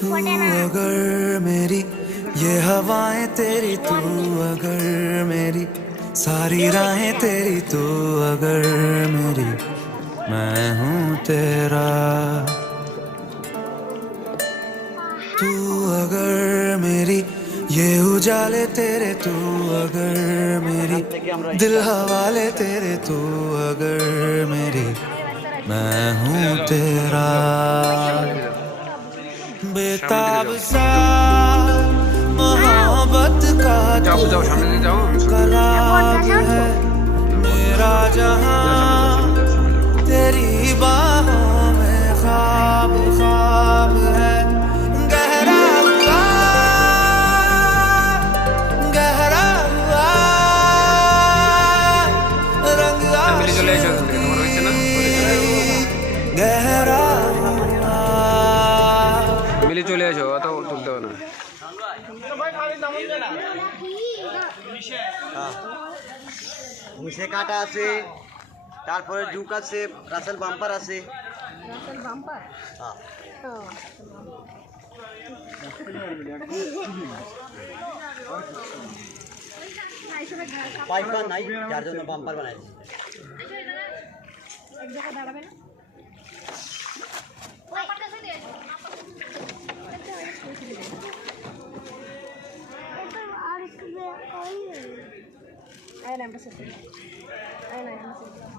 तू अगर मेरी ये हवाएं तेरी, तू अगर मेरी सारी राहें तेरी, तू अगर मेरी मैं हूँ तेरा। तू अगर मेरी ये उजाले तेरे, तू अगर मेरी दिल हवाले तेरे, तू अगर मेरी मैं हूँ तेरा। बेताब सा मोहब्बत का तू कलाब है, मेरा जहां तेरी बाहों में ख्वाब ख्वाब है। गहरा हुआ गहरा हुआ रंग आशिकी, गहरा हुआ। মিলি চলে এসো, অত তুলতে হবে না। মুছে কাটা আছে, তারপরে জুক আছে, রাসেল বাম্পার আছে। রাসেল বাম্পার? হ্যাঁ। পাইপার নাই, যার জন্য বাম্পার বানাইছি। এক জায়গায় দাঁড়াবে না? আয় না, আমরা সেট করি। আয় না, আমরা সেট করি।